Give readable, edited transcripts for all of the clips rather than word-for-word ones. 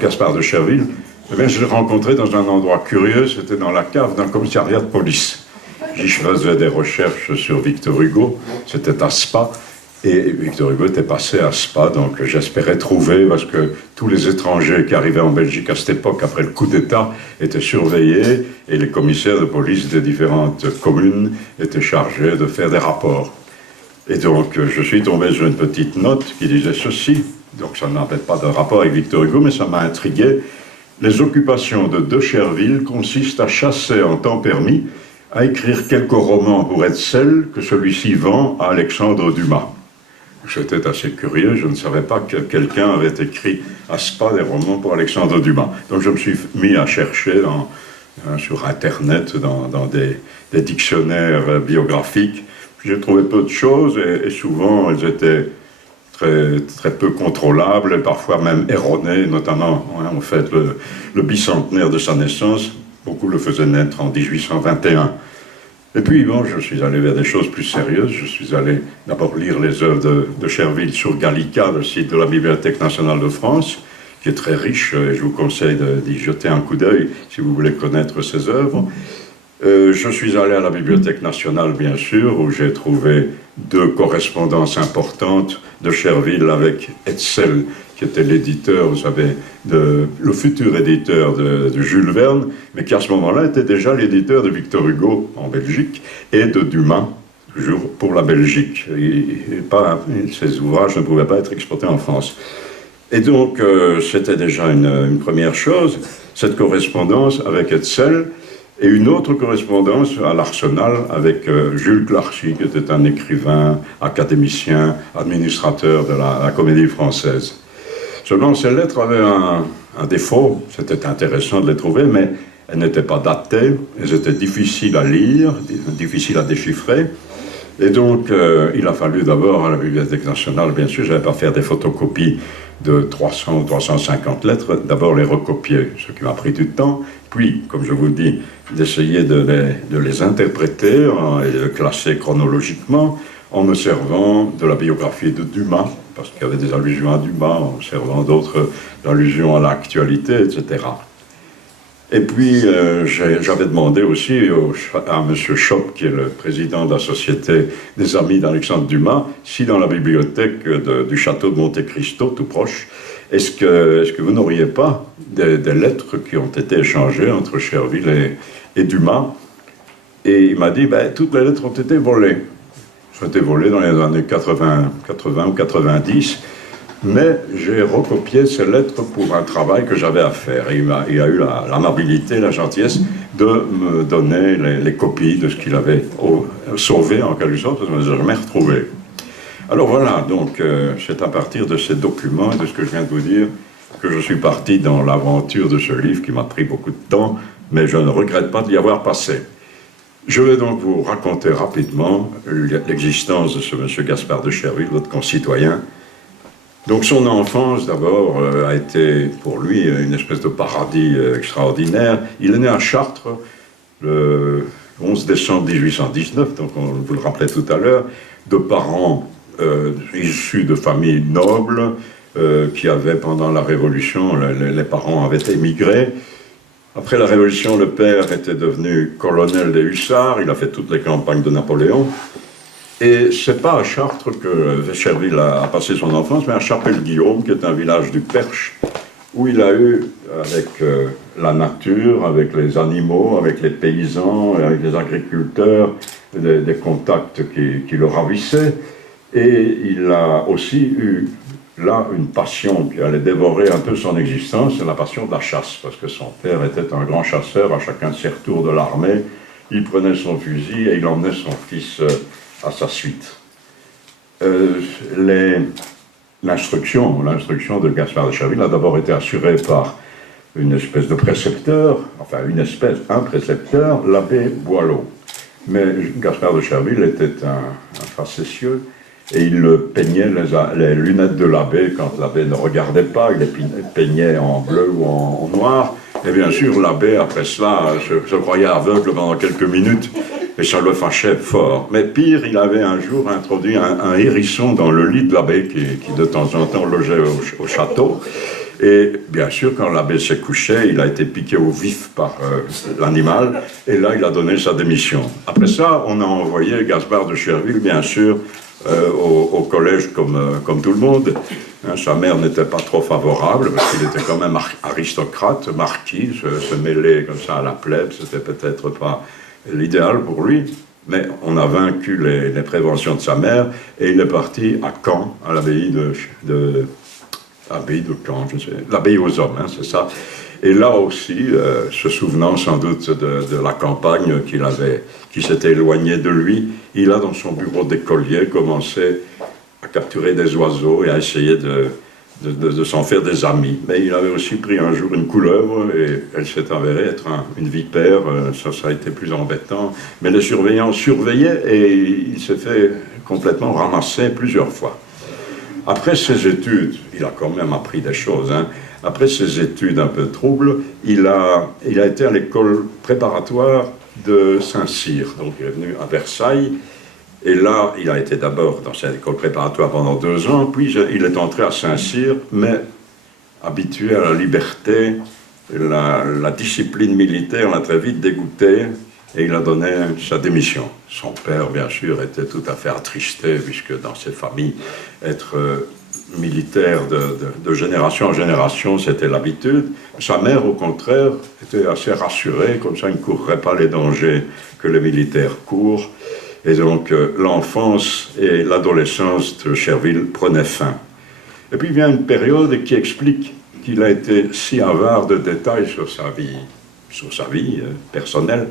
Gaspard de Cherville, eh bien, je l'ai rencontré dans un endroit curieux, c'était dans la cave d'un commissariat de police. J'y faisais des recherches sur Victor Hugo, c'était à Spa, et Victor Hugo était passé à Spa, donc j'espérais trouver, parce que tous les étrangers qui arrivaient en Belgique à cette époque, après le coup d'État, étaient surveillés, et les commissaires de police des différentes communes étaient chargés de faire des rapports. Et donc, je suis tombé sur une petite note qui disait ceci, donc ça n'avait pas de rapport avec Victor Hugo, mais ça m'a intrigué. Les occupations de Cherville consistent à chasser en temps permis, à écrire quelques romans pour Hetzel que celui-ci vend à Alexandre Dumas. J'étais assez curieux, je ne savais pas que quelqu'un avait écrit à Spa des romans pour Alexandre Dumas. Donc je me suis mis à chercher sur Internet, dans des dictionnaires biographiques. J'ai trouvé peu de choses et souvent elles étaient très peu contrôlables et parfois même erronées, notamment on fête le bicentenaire de sa naissance. Beaucoup le faisaient naître en 1821. Et puis, bon, je suis allé vers des choses plus sérieuses. Je suis allé d'abord lire les œuvres de Cherville sur Gallica, le site de la Bibliothèque nationale de France, qui est très riche, et je vous conseille d'y jeter un coup d'œil si vous voulez connaître ses œuvres. Je suis allé à la Bibliothèque nationale, bien sûr, où j'ai trouvé 2 correspondances importantes de Cherville avec Hetzel, qui était l'éditeur, vous savez, le futur éditeur de Jules Verne, mais qui à ce moment-là était déjà l'éditeur de Victor Hugo en Belgique et de Dumas, toujours pour la Belgique. Ces ouvrages ne pouvaient pas être exportés en France. Et donc, c'était déjà une première chose, cette correspondance avec Hetzel, et une autre correspondance à l'Arsenal avec Jules Clarchy, qui était un écrivain, académicien, administrateur de la Comédie Française. Seulement, ces lettres avaient un défaut, c'était intéressant de les trouver, mais elles n'étaient pas datées, elles étaient difficiles à lire, difficiles à déchiffrer. Et donc, il a fallu d'abord, à la Bibliothèque nationale, bien sûr, je n'allais pas faire des photocopies de 300 ou 350 lettres, d'abord les recopier, ce qui m'a pris du temps, puis, comme je vous dis, d'essayer de les interpréter et de classer chronologiquement en me servant de la biographie de Dumas, parce qu'il y avait des allusions à Dumas, en me servant d'autres allusions à l'actualité, etc. Et puis, j'avais demandé aussi à M. Schopp, qui est le président de la Société des Amis d'Alexandre Dumas, si dans la bibliothèque du château de Monte Cristo, tout proche, est-ce que vous n'auriez pas des lettres qui ont été échangées entre Cherville et Dumas? Et il m'a dit, toutes les lettres ont été volées. Elles ont été volées dans les années 80 ou 90. Mais j'ai recopié ces lettres pour un travail que j'avais à faire. Et il a eu l'amabilité, la gentillesse de me donner les copies de ce qu'il avait sauvé en quelque sorte, parce que je ne les ai jamais retrouvées. Alors voilà, donc c'est à partir de ces documents et de ce que je viens de vous dire que je suis parti dans l'aventure de ce livre qui m'a pris beaucoup de temps, mais je ne regrette pas d'y avoir passé. Je vais donc vous raconter rapidement l'existence de ce monsieur Gaspard de Cherville, votre concitoyen. Donc son enfance, d'abord, a été pour lui une espèce de paradis extraordinaire. Il est né à Chartres le 11 décembre 1819, donc on vous le rappelait tout à l'heure, de parents issus de familles nobles qui avaient, pendant la Révolution, les parents avaient émigré. Après la Révolution, le père était devenu colonel des hussards, il a fait toutes les campagnes de Napoléon. Et c'est pas à Chartres que Cherville a passé son enfance, mais à Chapelle-Guillaume, qui est un village du Perche, où il a eu, avec la nature, avec les animaux, avec les paysans, avec les agriculteurs, des contacts qui le ravissaient. Et il a aussi eu là une passion qui allait dévorer un peu son existence, c'est la passion de la chasse, parce que son père était un grand chasseur. À chacun de ses retours de l'armée, il prenait son fusil et il emmenait son fils à sa suite. L'instruction de Gaspard de Cherville a d'abord été assurée par une espèce de précepteur, un précepteur, l'abbé Boileau. Mais Gaspard de Cherville était un facétieux, et il peignait les lunettes de l'abbé quand l'abbé ne regardait pas, il les peignait en bleu ou en noir. Et bien sûr, l'abbé, après cela, se croyait aveugle pendant quelques minutes, et ça le fâchait fort. Mais pire, il avait un jour introduit un hérisson dans le lit de l'abbé, qui de temps en temps logeait au château. Et bien sûr, quand l'abbé s'est couché, il a été piqué au vif par l'animal, et là, il a donné sa démission. Après ça, on a envoyé Gaspard de Cherville, bien sûr, au collège comme tout le monde. Hein, sa mère n'était pas trop favorable, parce qu'il était quand même aristocrate, marquis, se mêler comme ça à la plèbe, c'était peut-être pas l'idéal pour lui. Mais on a vaincu les préventions de sa mère, et il est parti à Caen, à l'abbaye l'abbaye de Caen, je sais, l'abbaye aux hommes, hein, c'est ça. Et là aussi, se souvenant sans doute de la campagne qui s'était éloignée de lui, il a dans son bureau d'écolier commencé à capturer des oiseaux et à essayer de s'en faire des amis. Mais il avait aussi pris un jour une couleuvre et elle s'est avérée être une vipère, ça a été plus embêtant. Mais les surveillants surveillaient et il s'est fait complètement ramasser plusieurs fois. Après ses études, il a quand même appris des choses, hein. Après ses études un peu troubles, il a été à l'école préparatoire de Saint-Cyr. Donc il est venu à Versailles, et là, il a été d'abord dans cette école préparatoire pendant 2 ans, puis il est entré à Saint-Cyr, mais habitué à la liberté, la discipline militaire l'a très vite dégoûté, et il a donné sa démission. Son père, bien sûr, était tout à fait attristé, puisque dans ces familles, être militaire de génération en génération, c'était l'habitude. Sa mère, au contraire, était assez rassurée, comme ça il ne courrait pas les dangers que les militaires courent. Et donc l'enfance et l'adolescence de Cherville prenaient fin. Et puis vient une période qui explique qu'il a été si avare de détails sur sa vie personnelle,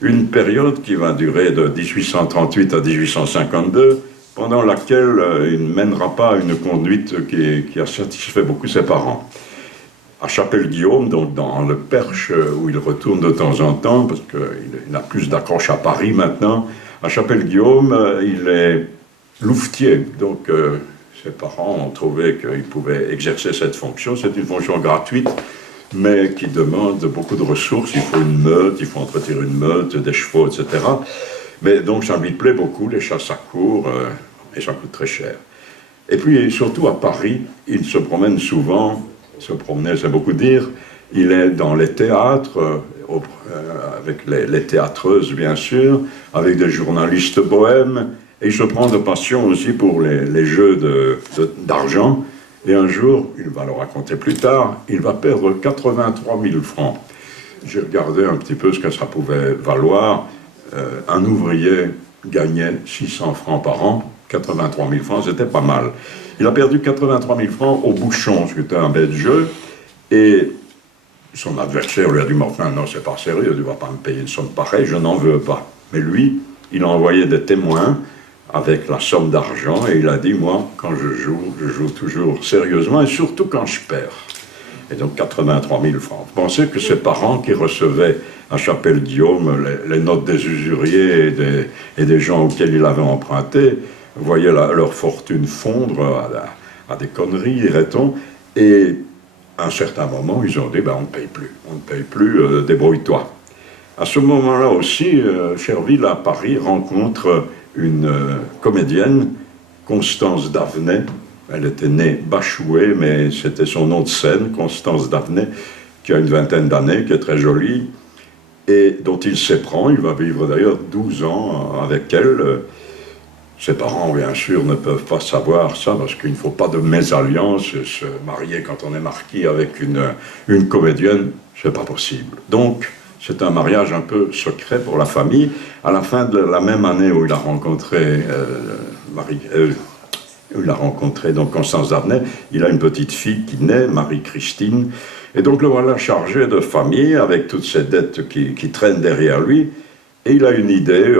une période qui va durer de 1838 à 1852, pendant laquelle il ne mènera pas une conduite qui a satisfait beaucoup ses parents. À Chapelle-Guillaume, donc dans le Perche, où il retourne de temps en temps, parce qu'il a plus d'accroche à Paris maintenant, à Chapelle-Guillaume, il est louvetier, donc ses parents ont trouvé qu'il pouvait exercer cette fonction. C'est une fonction gratuite, mais qui demande beaucoup de ressources. Il faut une meute, il faut entretenir une meute, des chevaux, etc. Mais donc ça lui plaît beaucoup, les chasses à courre, et ça coûte très cher. Et puis surtout à Paris, il se promène souvent, se promener c'est beaucoup dire, il est dans les théâtres, avec les théâtreuses bien sûr, avec des journalistes bohèmes, et il se prend de passion aussi pour les jeux d'argent. Et un jour, il va le raconter plus tard, il va perdre 83 000 francs. J'ai regardé un petit peu ce que ça pouvait valoir. Un ouvrier gagnait 600 francs par an, 83 000 francs, c'était pas mal. Il a perdu 83 000 francs au bouchon, ce qui était un bête jeu, et son adversaire lui a dit « Enfin, non, c'est pas sérieux, tu ne vas pas me payer une somme pareille, je n'en veux pas. » Mais lui, il a envoyé des témoins avec la somme d'argent, et il a dit « Moi, quand je joue toujours sérieusement, et surtout quand je perds. » Et donc 83 000 francs. Vous pensez que ses parents qui recevaient à Chapelle-Guillaume les notes des usuriers et des gens auxquels il avait emprunté, voyaient leur fortune fondre à des conneries, dirait-on, et à un certain moment, ils ont dit on ne paye plus, débrouille-toi. À ce moment-là aussi, Cherville à Paris rencontre une comédienne, Constance Davenet. Elle était née Bachouet, mais c'était son nom de scène, Constance Davenet, qui a une vingtaine d'années, qui est très jolie, et dont il s'éprend. Il va vivre d'ailleurs 12 ans avec elle. Ses parents, bien sûr, ne peuvent pas savoir ça, parce qu'il ne faut pas de mésalliance. Se marier quand on est marquis avec une comédienne, c'est pas possible. Donc, c'est un mariage un peu secret pour la famille. À la fin de la même année où il a rencontré donc Constance Davenet, il a une petite fille qui naît, Marie-Christine, et donc le voilà chargé de famille, avec toutes ces dettes qui traînent derrière lui, et il a une idée,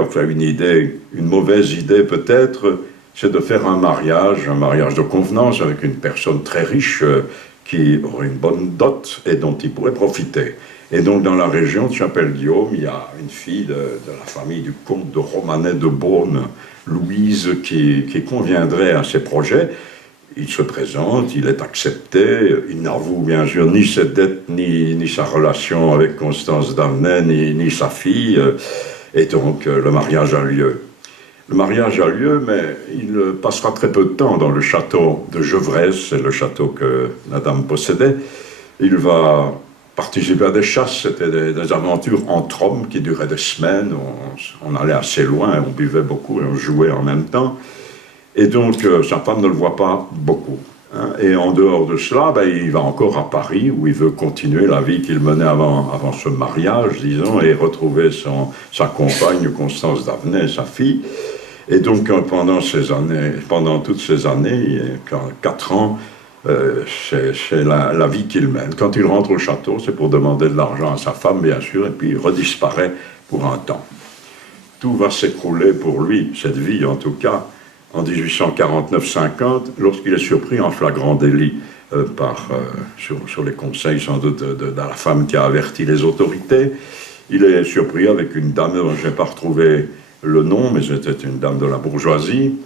une mauvaise idée peut-être, c'est de faire un mariage de convenance avec une personne très riche qui aurait une bonne dot et dont il pourrait profiter. Et donc dans la région de Chapelle-Guillaume, il y a une fille de la famille du comte de Romanet de Beaune, Louise, qui conviendrait à ses projets. Il se présente, il est accepté, il n'avoue bien sûr ni ses dettes, ni sa relation avec Constance Davenet, ni sa fille, et donc le mariage a lieu. Le mariage a lieu, mais il passera très peu de temps dans le château de Gevrez, c'est le château que la dame possédait. Il va participer à des chasses, c'était des aventures entre hommes qui duraient des semaines, on allait assez loin, on buvait beaucoup et on jouait en même temps. Et donc sa femme ne le voit pas beaucoup. Hein. Et en dehors de cela, il va encore à Paris, où il veut continuer la vie qu'il menait avant ce mariage, disons, et retrouver sa compagne, Constance d'Avenay, sa fille. Et donc pendant toutes ces années, 4 ans, c'est la vie qu'il mène. Quand il rentre au château, c'est pour demander de l'argent à sa femme, bien sûr, et puis il redisparaît pour un temps. Tout va s'écrouler pour lui, cette vie en tout cas, en 1849-50, lorsqu'il est surpris en flagrant délit sur les conseils sans doute de la femme qui a averti les autorités. Il est surpris avec une dame dont je n'ai pas retrouvé le nom, mais c'était une dame de la bourgeoisie.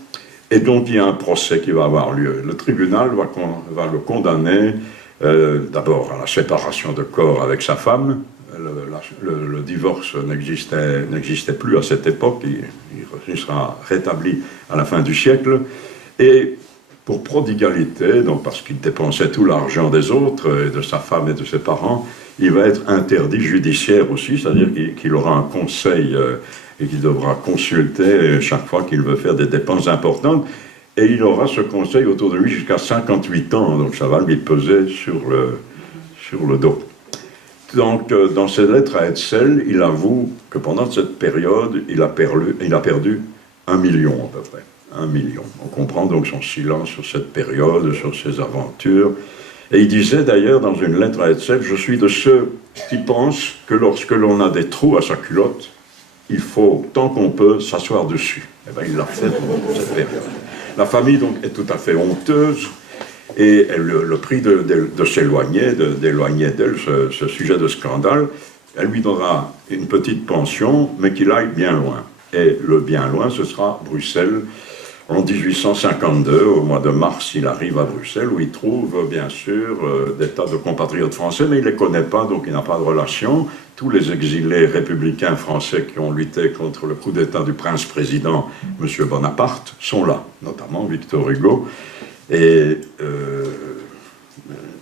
Et donc il y a un procès qui va avoir lieu. Le tribunal va le condamner d'abord à la séparation de corps avec sa femme. Le divorce n'existait plus à cette époque, il sera rétabli à la fin du siècle. Et pour prodigalité, donc parce qu'il dépensait tout l'argent des autres, et de sa femme et de ses parents, il va être interdit judiciaire aussi, c'est-à-dire qu'il aura un conseil et qu'il devra consulter chaque fois qu'il veut faire des dépenses importantes. Et il aura ce conseil autour de lui jusqu'à 58 ans, donc ça va lui peser sur le dos. Donc, dans ses lettres à Hetzel, il avoue que pendant cette période, il a perdu 1 million à peu près. 1 million. On comprend donc son silence sur cette période, sur ses aventures. Et il disait d'ailleurs dans une lettre à Hetzel, « Je suis de ceux qui pensent que lorsque l'on a des trous à sa culotte, il faut, tant qu'on peut, s'asseoir dessus. » Eh bien, il l'a fait pendant cette période. La famille, donc, est tout à fait honteuse, et elle le prie de s'éloigner, d'éloigner d'elle ce sujet de scandale. Elle lui donnera une petite pension, mais qu'il aille bien loin. Et le bien loin, ce sera Bruxelles. En 1852, au mois de mars, il arrive à Bruxelles, où il trouve, bien sûr, des tas de compatriotes français, mais il ne les connaît pas, donc il n'a pas de relation. Tous les exilés républicains français qui ont lutté contre le coup d'État du prince-président, M. Bonaparte, sont là, notamment Victor Hugo et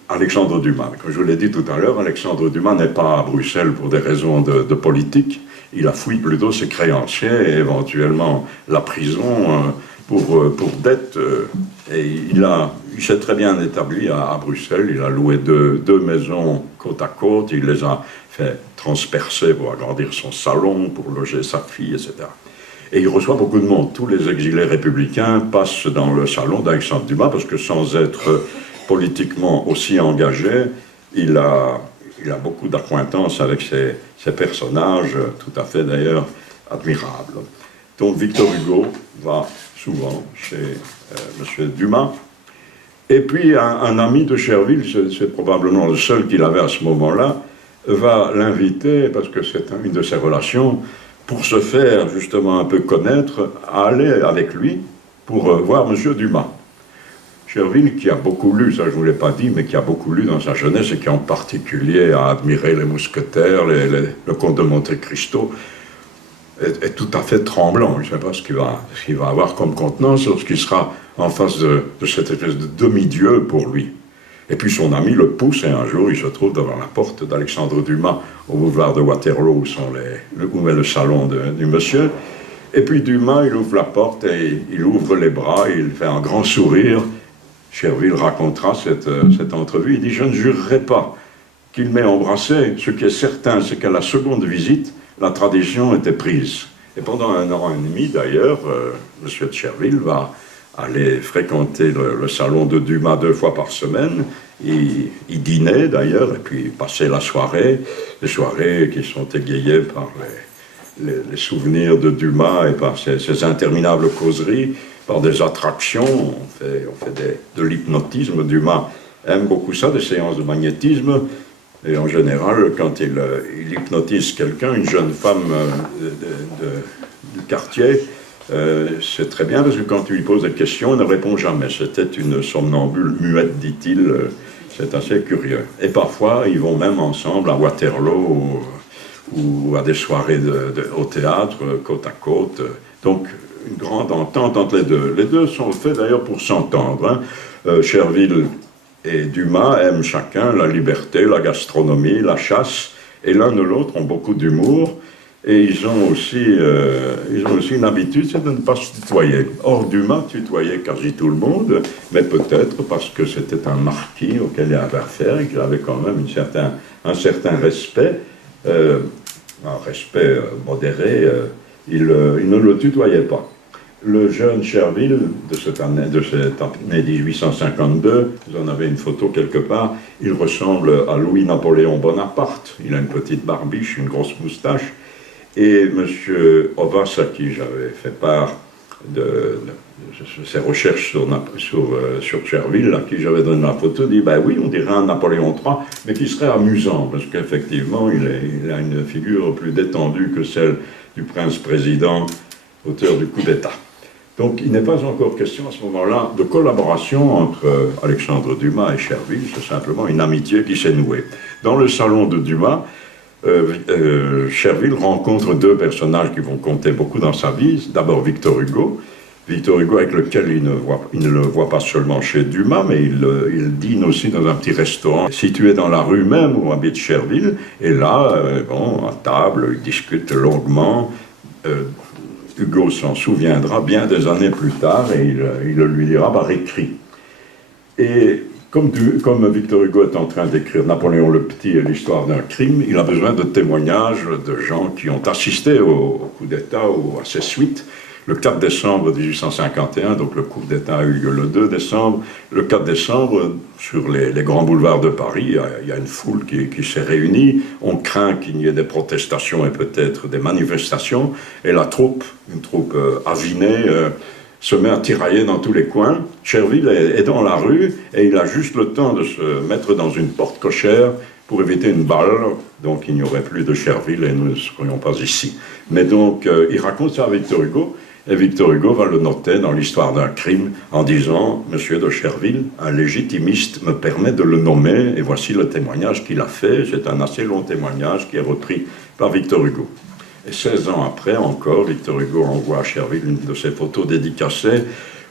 Alexandre Dumas. Comme je vous l'ai dit tout à l'heure, Alexandre Dumas n'est pas à Bruxelles pour des raisons de politique. Il a fui plutôt ses créanciers et éventuellement la prison pour dette. Et il s'est très bien établi à Bruxelles. Il a loué deux maisons côte à côte. Il les a fait transpercer pour agrandir son salon, pour loger sa fille, etc. Et il reçoit beaucoup de monde. Tous les exilés républicains passent dans le salon d'Alexandre Dumas parce que sans être politiquement aussi engagé, il a beaucoup d'acquaintances avec ces personnages, tout à fait d'ailleurs admirables. Donc Victor Hugo va souvent chez M. Dumas. Et puis un ami de Cherville, c'est probablement le seul qu'il avait à ce moment-là, va l'inviter, parce que c'est une de ses relations, pour se faire justement un peu connaître, à aller avec lui pour voir M. Dumas. Cherville, qui a beaucoup lu, ça je ne vous l'ai pas dit, mais qui a beaucoup lu dans sa jeunesse et qui en particulier a admiré les mousquetaires, le comte de Monte Cristo, est tout à fait tremblant. Je ne sais pas ce qu'il va avoir comme contenance lorsqu'il sera en face de cette espèce de demi-dieu pour lui. Et puis son ami le pousse et un jour il se trouve devant la porte d'Alexandre Dumas au boulevard de Waterloo où est le salon du monsieur. Et puis Dumas, il ouvre la porte et il ouvre les bras, et il fait un grand sourire. Cherville racontera cette entrevue. Il dit « Je ne jurerai pas qu'il m'ait embrassé. Ce qui est certain, c'est qu'à la seconde visite, la tradition était prise. » Et pendant 1 an et demi, d'ailleurs, M. de Cherville va aller fréquenter le salon de Dumas 2 fois par semaine. Il dînait, d'ailleurs, et puis il passait la soirée. Les soirées qui sont égayées par les souvenirs de Dumas et par ses interminables causeries, par des attractions. On fait de l'hypnotisme. Dumas aime beaucoup ça, des séances de magnétisme. Et en général, quand il hypnotise quelqu'un, une jeune femme du quartier, c'est très bien parce que quand tu lui poses des questions, elle ne répond jamais. C'était une somnambule muette, dit-il. C'est assez curieux. Et parfois, ils vont même ensemble à Waterloo ou à des soirées au théâtre, côte à côte. Donc, une grande entente entre les deux. Les deux sont faits d'ailleurs pour s'entendre. Chervil et Dumas aiment chacun la liberté, la gastronomie, la chasse, et l'un de l'autre ont beaucoup d'humour, et ils ont aussi une habitude, c'est de ne pas se tutoyer. Or, Dumas tutoyait quasi tout le monde, mais peut-être parce que c'était un marquis auquel il avait affaire, et qu'il avait quand même un certain respect, un respect modéré, il ne le tutoyait pas. Le jeune Chervil de cette année 1852, vous en avez une photo quelque part, il ressemble à Louis-Napoléon Bonaparte. Il a une petite barbiche, une grosse moustache. Et M. Ovas, à qui j'avais fait part de ses recherches sur Chervil, à qui j'avais donné la photo, dit ben oui, on dirait un Napoléon III, mais qui serait amusant, parce qu'effectivement, il a une figure plus détendue que celle du prince-président, auteur du coup d'État. Donc il n'est pas encore question à ce moment-là de collaboration entre Alexandre Dumas et Chervil, c'est simplement une amitié qui s'est nouée. Dans le salon de Dumas, Chervil rencontre deux personnages qui vont compter beaucoup dans sa vie. D'abord Victor Hugo avec lequel il ne le voit pas seulement chez Dumas, mais il dîne aussi dans un petit restaurant situé dans la rue même où habite Chervil. Et là, à table, ils discutent longuement. Hugo s'en souviendra bien des années plus tard et il le lui dira par écrit. Et comme Victor Hugo est en train d'écrire Napoléon le Petit et l'histoire d'un crime, il a besoin de témoignages de gens qui ont assisté au coup d'État ou à ses suites. Le 4 décembre 1851, donc le coup d'État a eu lieu le 2 décembre. Le 4 décembre, sur les grands boulevards de Paris, il y a une foule qui s'est réunie. On craint qu'il y ait des protestations et peut-être des manifestations. Et la troupe, une troupe avinée, se met à tirailler dans tous les coins. Chervil est dans la rue et il a juste le temps de se mettre dans une porte cochère pour éviter une balle. Donc il n'y aurait plus de Chervil et nous ne serions pas ici. Mais donc il raconte ça à Victor Hugo. Et Victor Hugo va le noter dans l'histoire d'un crime en disant « Monsieur de Chervil, un légitimiste me permet de le nommer et voici le témoignage qu'il a fait. » C'est un assez long témoignage qui est repris par Victor Hugo. Et 16 ans après encore, Victor Hugo envoie à Chervil une de ses photos dédicacées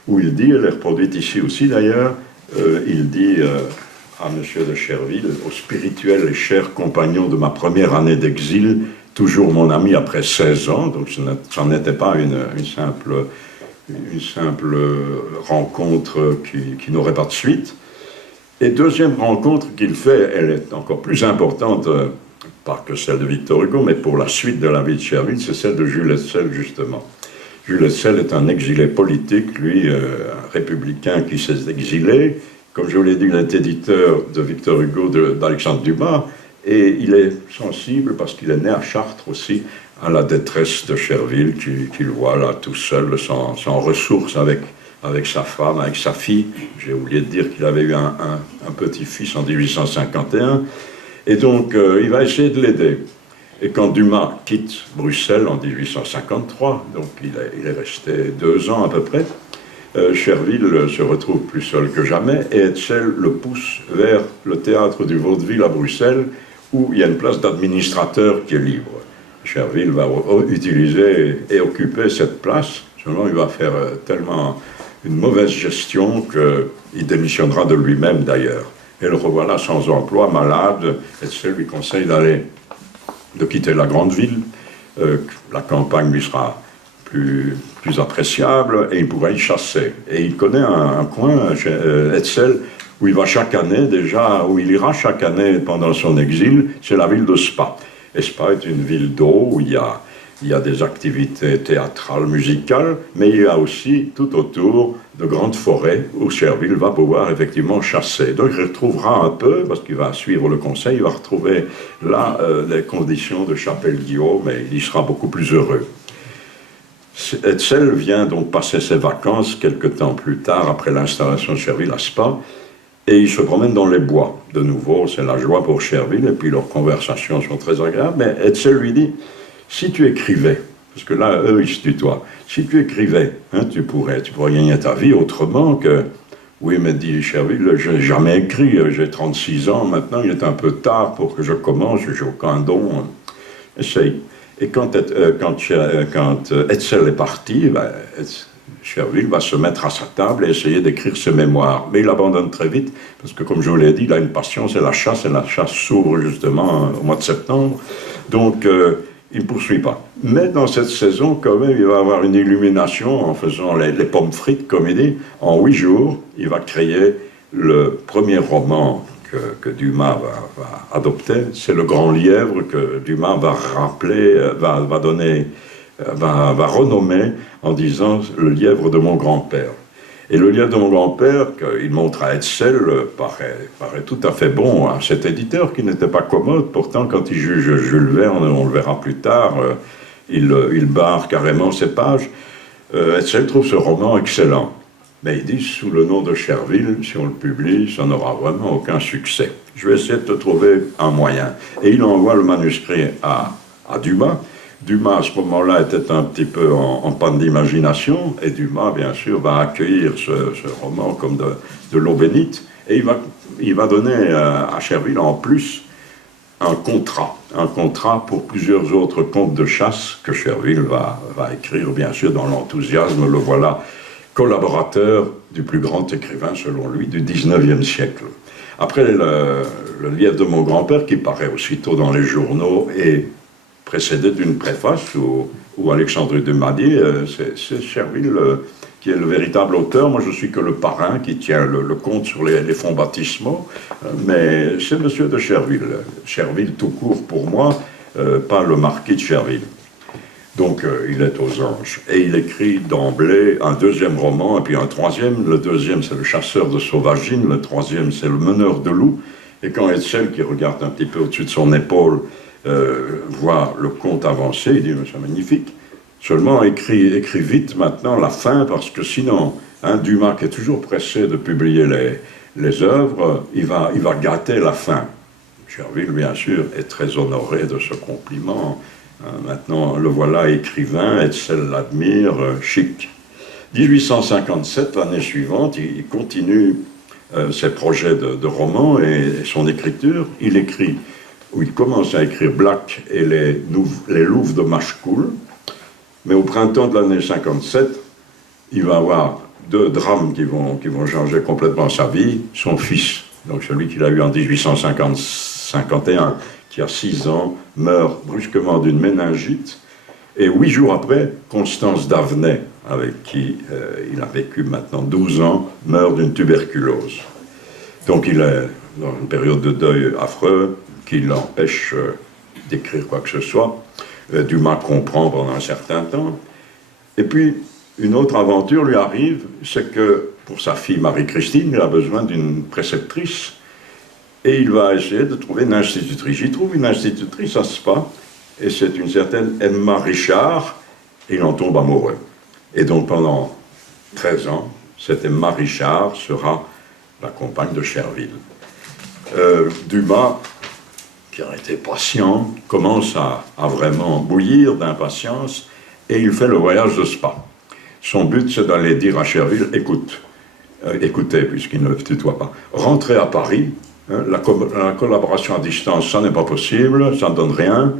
où il dit, elle est reproduite ici aussi d'ailleurs, il dit à Monsieur de Chervil, au spirituel et cher compagnon de ma première année d'exil, toujours mon ami après 16 ans, donc ça n'était pas une simple rencontre qui n'aurait pas de suite. Et deuxième rencontre qu'il fait, elle est encore plus importante, pas que celle de Victor Hugo, mais pour la suite de la vie de Chervil, c'est celle de Jules Hetzel, justement. Jules Hetzel est un exilé politique, lui, un républicain qui s'est exilé. Comme je vous l'ai dit, il est éditeur de Victor Hugo, d'Alexandre Dumas, et il est sensible, parce qu'il est né à Chartres aussi, à la détresse de Chervil, qu'il voit là tout seul, sans ressources, avec sa femme, avec sa fille. J'ai oublié de dire qu'il avait eu un petit-fils en 1851. Et donc, il va essayer de l'aider. Et quand Dumas quitte Bruxelles en 1853, donc il est resté 2 ans à peu près, Chervil se retrouve plus seul que jamais, et Hetzel le pousse vers le théâtre du Vaudeville à Bruxelles, où il y a une place d'administrateur qui est libre. Chervil va utiliser et occuper cette place, seulement il va faire tellement une mauvaise gestion qu'il démissionnera de lui-même d'ailleurs. Et le revoilà sans emploi, malade. Hetzel lui conseille de quitter la grande ville. La campagne lui sera plus appréciable et il pourra y chasser. Et il connaît un coin, Hetzel, où il va chaque année déjà, où il ira chaque année pendant son exil, c'est la ville de Spa. Et Spa est une ville d'eau où il y a des activités théâtrales, musicales, mais il y a aussi tout autour de grandes forêts où Chervil va pouvoir effectivement chasser. Donc il retrouvera un peu, parce qu'il va suivre le conseil, il va retrouver là les conditions de Chapelle-Guillaume, mais il y sera beaucoup plus heureux. Hetzel vient donc passer ses vacances quelque temps plus tard, après l'installation de Chervil à Spa, et il se promène dans les bois. De nouveau, c'est la joie pour Chervil, et puis leurs conversations sont très agréables, mais Hetzel lui dit, si tu écrivais, parce que là, eux, ils se tutoient, si tu écrivais, tu pourrais gagner ta vie autrement que... Oui, mais dit Chervil, je n'ai jamais écrit, j'ai 36 ans, maintenant il est un peu tard pour que je commence, je n'ai aucun don, essaye. Et quand Hetzel est parti, Chervil va se mettre à sa table et essayer d'écrire ses mémoires. Mais il abandonne très vite, parce que comme je vous l'ai dit, il a une passion, c'est la chasse, et la chasse s'ouvre justement au mois de septembre. Donc, il ne poursuit pas. Mais dans cette saison, quand même, il va avoir une illumination en faisant les pommes frites, comme il dit. En 8 jours, il va créer le premier roman que Dumas va adopter. C'est Le Grand Lièvre que Dumas va rappeler, va renommer en disant « Le lièvre de mon grand-père ». Et le lièvre de mon grand-père, qu'il montre à Hetzel, paraît tout à fait bon à cet éditeur qui n'était pas commode. Pourtant, quand il juge Jules Verne, on le verra plus tard, il barre carrément ses pages. Hetzel trouve ce roman excellent. Mais il dit, sous le nom de Chervil, si on le publie, ça n'aura vraiment aucun succès. Je vais essayer de te trouver un moyen. Et il envoie le manuscrit à Dumas. Dumas, à ce moment-là, était un petit peu en panne d'imagination, et Dumas, bien sûr, va accueillir ce roman comme de l'eau bénite, et il va donner à Chervil, en plus, un contrat pour plusieurs autres contes de chasse que Chervil va écrire, bien sûr, dans l'enthousiasme. Le voilà collaborateur du plus grand écrivain, selon lui, du 19e siècle. Après le lièvre de mon grand-père, qui paraît aussitôt dans les journaux, et précédé d'une préface où Alexandre Dumas dit c'est Chervil qui est le véritable auteur. Moi, je suis que le parrain qui tient le compte sur les fonds baptismaux, mais c'est monsieur de Chervil. Chervil tout court pour moi, pas le marquis de Chervil. Donc, il est aux anges. Et il écrit d'emblée un deuxième roman, et puis un troisième. Le deuxième, c'est Le chasseur de sauvagines. Le troisième, c'est Le meneur de loups. Et quand Hetzel, qui regarde un petit peu au-dessus de son épaule, voit le conte avancer, il dit « c'est magnifique ». Seulement, écrit vite maintenant la fin, parce que sinon, Dumas, qui est toujours pressé de publier les œuvres, il va gâter la fin. Chervil, bien sûr, est très honoré de ce compliment. Maintenant, le voilà écrivain, Hetzel l'admire, chic. 1857, l'année suivante, il continue ses projets de romans et son écriture. Il commence à écrire Black et les Louves de Machecoul. Mais au printemps de l'année 57, il va avoir 2 drames qui vont changer complètement sa vie. Son fils, donc celui qu'il a eu en 1851, qui a 6 ans, meurt brusquement d'une méningite. Et 8 jours après, Constance d'Avenay, avec qui il a vécu maintenant 12 ans, meurt d'une tuberculose. Donc il est dans une période de deuil affreux qui l'empêche d'écrire quoi que ce soit. Dumas comprend pendant un certain temps. Et puis, une autre aventure lui arrive, c'est que pour sa fille Marie-Christine, il a besoin d'une préceptrice. Et il va essayer de trouver une institutrice. Il trouve une institutrice à Spa, et c'est une certaine Emma Richard, et il en tombe amoureux. Et donc pendant 13 ans, cette Emma Richard sera la compagne de Chervil. Dumas, qui a été patient, commence à vraiment bouillir d'impatience, et il fait le voyage de Spa. Son but, c'est d'aller dire à Chervil, écoutez, puisqu'il ne le tutoie pas, rentrez à Paris, la collaboration à distance, ça n'est pas possible, ça ne donne rien.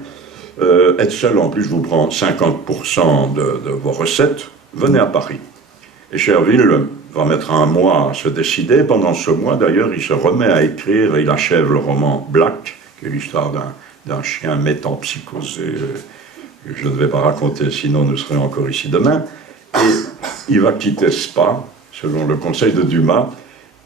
Hetzel, en plus, je vous prends 50% de vos recettes, venez à Paris. Et Chervil va mettre un mois à se décider. Pendant ce mois, d'ailleurs, il se remet à écrire et il achève le roman Black, qui est l'histoire d'un chien métempsychosé, que je ne vais pas raconter, sinon nous serions encore ici demain. Et il va quitter Spa, selon le conseil de Dumas,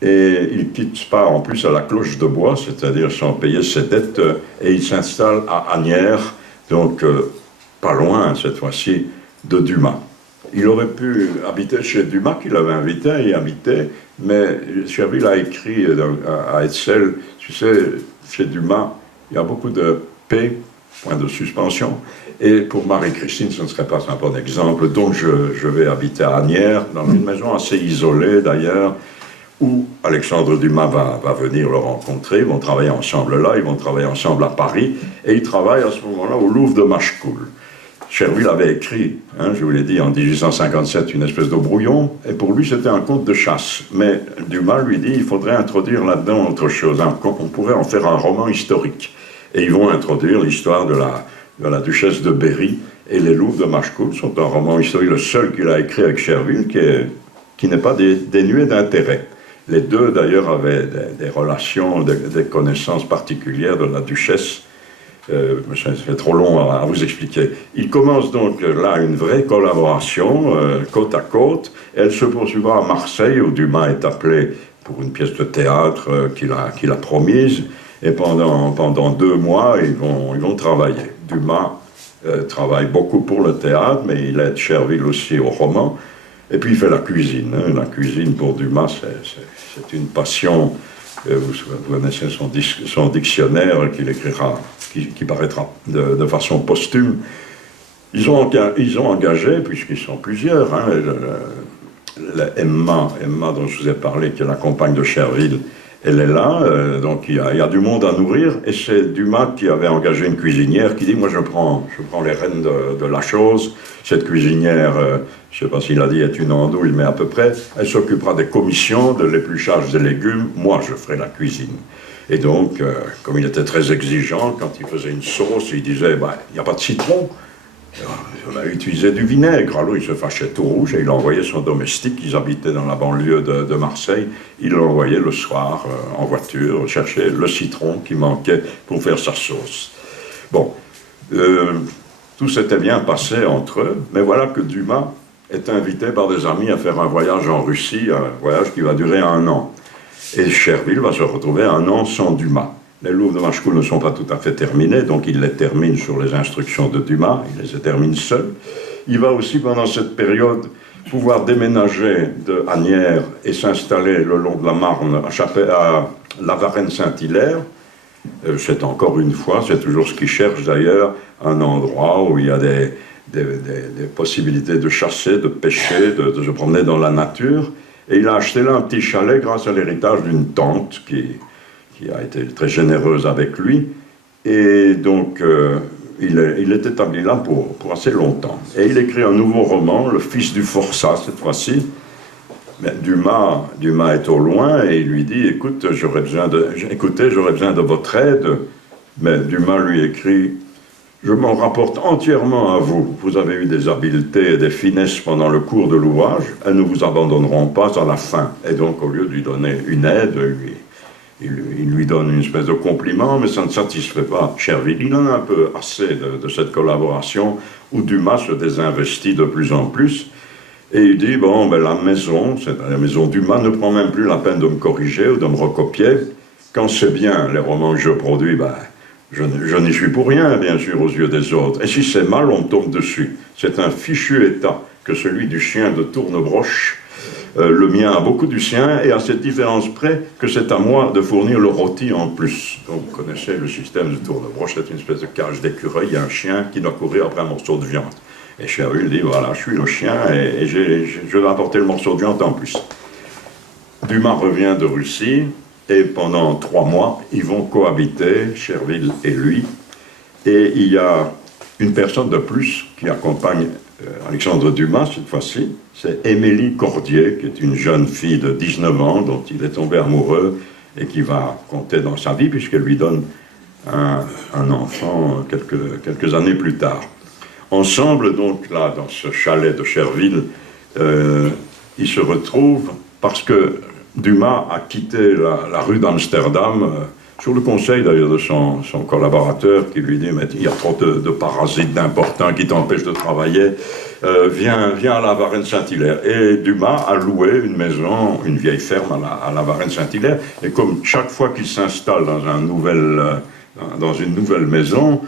et il quitte Spa en plus à la cloche de bois, c'est-à-dire sans payer ses dettes, et il s'installe à Asnières, donc pas loin cette fois-ci de Dumas. Il aurait pu habiter chez Dumas, qu'il avait invité à y habiter, mais Chervil a écrit à Hetzel, tu sais, chez Dumas, il y a beaucoup de P, point de suspension, et pour Marie-Christine, ce ne serait pas un bon exemple, donc je vais habiter à Asnières, dans une maison assez isolée d'ailleurs, où Alexandre Dumas va venir le rencontrer. Ils vont travailler ensemble là, ils vont travailler ensemble à Paris, et ils travaillent à ce moment-là au Louvre de Machecoul. Chervil avait écrit, je vous l'ai dit, en 1857, une espèce de brouillon, et pour lui c'était un conte de chasse. Mais Dumas lui dit, il faudrait introduire là-dedans autre chose, on pourrait en faire un roman historique. Et ils vont introduire l'histoire de de la duchesse de Berry et Les Louves de Machecoul sont un roman historique, le seul qu'il a écrit avec Chervil, qui n'est pas dénué d'intérêt. Les deux, d'ailleurs, avaient des relations, des connaissances particulières de la duchesse. Ça fait trop long à vous expliquer. Il commence donc là une vraie collaboration, côte à côte. Elle se poursuivra à Marseille, où Dumas est appelé pour une pièce de théâtre qu'il a promise. Et pendant 2 mois, ils vont travailler. Dumas travaille beaucoup pour le théâtre, mais il aide Chervil aussi au roman. Et puis il fait la cuisine. La cuisine pour Dumas, c'est une passion. Vous connaissez son dictionnaire qu'il écrira, qui paraîtra de façon posthume. Ils ont engagé, puisqu'ils sont plusieurs, Emma dont je vous ai parlé, qui est la compagne de Chervil, elle est là, donc il y a du monde à nourrir, et c'est Dumas qui avait engagé une cuisinière qui dit, moi je prends les rênes de la chose, cette cuisinière, je ne sais pas s'il a dit est une andouille, mais à peu près, elle s'occupera des commissions, de l'épluchage des légumes, moi je ferai la cuisine. Et donc, comme il était très exigeant, quand il faisait une sauce, il disait, il n'y a pas de citron. On a utilisé du vinaigre, alors il se fâchait tout rouge et il envoyait son domestique, ils habitaient dans la banlieue de Marseille, il l'envoyait le soir en voiture chercher le citron qui manquait pour faire sa sauce. Bon, tout s'était bien passé entre eux, mais voilà que Dumas est invité par des amis à faire un voyage en Russie, un voyage qui va durer 1 an. Et Chervil va se retrouver 1 an sans Dumas. Les Louves de Machecoul ne sont pas tout à fait terminés, donc il les termine sur les instructions de Dumas, il les termine seul. Il va aussi, pendant cette période, pouvoir déménager de Asnières et s'installer le long de la Marne, à la Varenne-Saint-Hilaire. C'est encore une fois, c'est toujours ce qu'il cherche d'ailleurs, un endroit où il y a des possibilités de chasser, de pêcher, de se promener dans la nature. Et il a acheté là un petit chalet grâce à l'héritage d'une tante qui a été très généreuse avec lui, et donc il est établi là pour assez longtemps. Et il écrit un nouveau roman, Le Fils du Forçat, cette fois-ci. Mais Dumas est au loin, et il lui dit, écoutez, j'aurais besoin de votre aide. Mais Dumas lui écrit, je m'en rapporte entièrement à vous. Vous avez eu des habiletés et des finesses pendant le cours de l'ouvrage, elles ne vous abandonneront pas à la fin. Et donc, au lieu de lui donner une aide, il lui donne une espèce de compliment, mais ça ne satisfait pas Chervil. Il en a un peu assez de cette collaboration où Dumas se désinvestit de plus en plus. Et il dit, la maison Dumas ne prend même plus la peine de me corriger ou de me recopier. Quand c'est bien les romans que je produis, je n'y suis pour rien, bien sûr, aux yeux des autres. Et si c'est mal, on tombe dessus. C'est un fichu état que celui du chien de Tournebroche. Le mien a beaucoup du sien, et à cette différence près que c'est à moi de fournir le rôti en plus. Donc vous connaissez le système de Tournebroche, c'est une espèce de cage d'écureuil, il y a un chien qui doit courir après un morceau de viande. Et Chervil dit, voilà, je suis le chien, et je vais apporter le morceau de viande en plus. Dumas revient de Russie, et pendant 3 mois, ils vont cohabiter, Chervil et lui, et il y a une personne de plus qui accompagne Alexandre Dumas, cette fois-ci, c'est Émilie Cordier, qui est une jeune fille de 19 ans dont il est tombé amoureux et qui va compter dans sa vie puisqu'elle lui donne un enfant quelques années plus tard. Ensemble, donc, là, dans ce chalet de Chervil, ils se retrouvent parce que Dumas a quitté la rue d'Amsterdam, sur le conseil d'ailleurs de son collaborateur qui lui dit, mais il y a trop de parasites, d'importants qui t'empêchent de travailler, viens à la Varenne-Saint-Hilaire. Et Dumas a loué une maison, une vieille ferme à la Varenne-Saint-Hilaire, et comme chaque fois qu'il s'installe dans une nouvelle maison,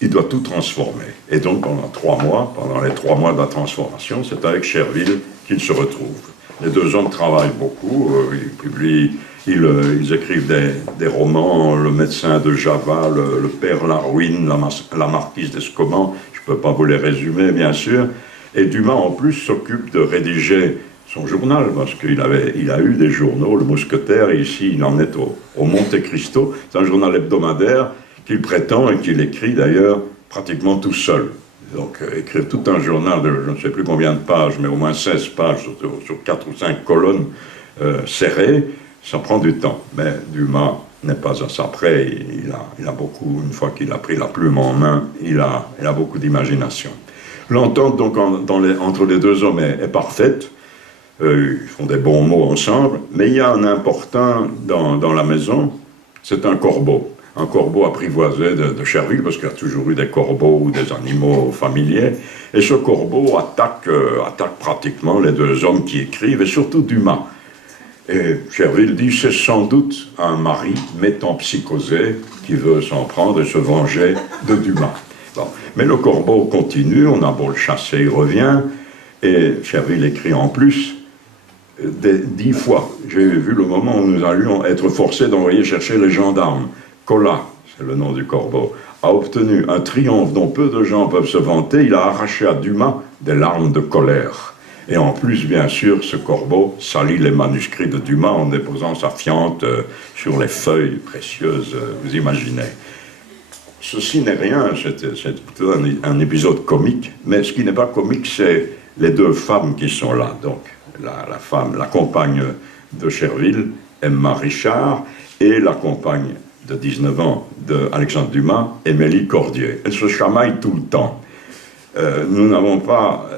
il doit tout transformer. Et donc pendant les 3 mois de la transformation, c'est avec Chervil qu'il se retrouve. Les 2 hommes travaillent beaucoup, ils publient. Ils écrivent des romans, Le médecin de Java, Le père Larouine, La marquise d'Escoman, je ne peux pas vous les résumer bien sûr, et Dumas en plus s'occupe de rédiger son journal, parce qu'il a eu des journaux, Le Mousquetaire, et ici il en est au Monte Cristo, c'est un journal hebdomadaire qu'il prétend et qu'il écrit d'ailleurs pratiquement tout seul. Donc écrire tout un journal de je ne sais plus combien de pages, mais au moins 16 pages sur 4 ou 5 colonnes serrées, ça prend du temps, mais Dumas n'est pas à sa près. Il a beaucoup, une fois qu'il a pris la plume en main, il a beaucoup d'imagination. L'entente donc entre les deux hommes est parfaite. Ils font des bons mots ensemble, mais il y a un important dans la maison, c'est un corbeau. Un corbeau apprivoisé de Cherville, parce qu'il y a toujours eu des corbeaux ou des animaux familiers. Et ce corbeau attaque pratiquement les deux hommes qui écrivent, et surtout Dumas. Et Cherville dit, c'est sans doute un mari métempsychosé qui veut s'en prendre et se venger de Dumas. Bon. Mais le corbeau continue, on a beau le chasser, il revient, et Cherville écrit en plus, 10 fois, j'ai vu le moment où nous allions être forcés d'envoyer chercher les gendarmes. Colas, c'est le nom du corbeau, a obtenu un triomphe dont peu de gens peuvent se vanter. Il a arraché à Dumas des larmes de colère. Et en plus, bien sûr, ce corbeau salit les manuscrits de Dumas en déposant sa fiente sur les feuilles précieuses, vous imaginez. Ceci n'est rien, c'est plutôt un épisode comique, mais ce qui n'est pas comique, c'est les deux femmes qui sont là. Donc, la compagne de Cherville, Emma Richard, et la compagne de 19 ans d'Alexandre Dumas, Émilie Cordier. Elles se chamaillent tout le temps. Nous n'avons pas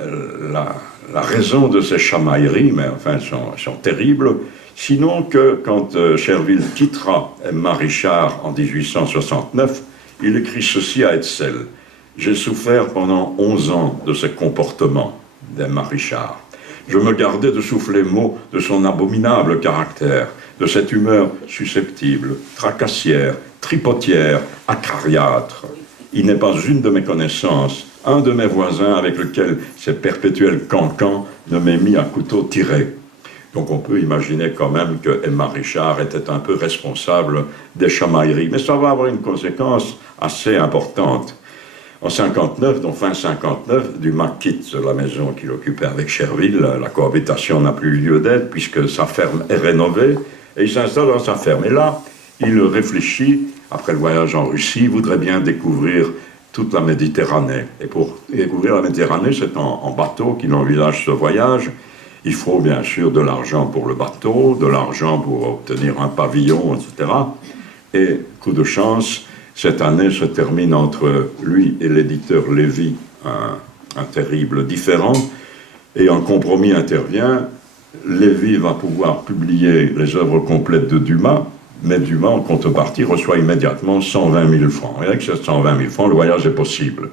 la raison de ces chamailleries, mais enfin, elles sont terribles. Sinon que quand Cherville quittera Emma Richard en 1869, il écrit ceci à Hetzel. « J'ai souffert pendant 11 ans de ce comportement d'Emma Richard. Je me gardais de souffler mot de son abominable caractère, de cette humeur susceptible, tracassière, tripotière, acariâtre. Il n'est pas une de mes connaissances, un de mes voisins avec lequel ces perpétuels cancans ne m'est mis à couteau tiré. » Donc on peut imaginer quand même que Emma Richard était un peu responsable des chamailleries. Mais ça va avoir une conséquence assez importante. En 59, donc fin 59, Dumas quitte la maison qu'il occupait avec Cherville. La cohabitation n'a plus lieu d'être puisque sa ferme est rénovée et il s'installe dans sa ferme. Et là, il réfléchit, après le voyage en Russie, il voudrait bien découvrir toute la Méditerranée. Et pour découvrir la Méditerranée, c'est en bateau qu'il envisage ce voyage. Il faut bien sûr de l'argent pour le bateau, de l'argent pour obtenir un pavillon, etc. Et coup de chance, cette année se termine entre lui et l'éditeur Lévy, un terrible différend, et un compromis intervient. Lévy va pouvoir publier les œuvres complètes de Dumas, mais Dumas, en contrepartie, reçoit immédiatement 120 000 francs. Et avec ces 120 000 francs, le voyage est possible.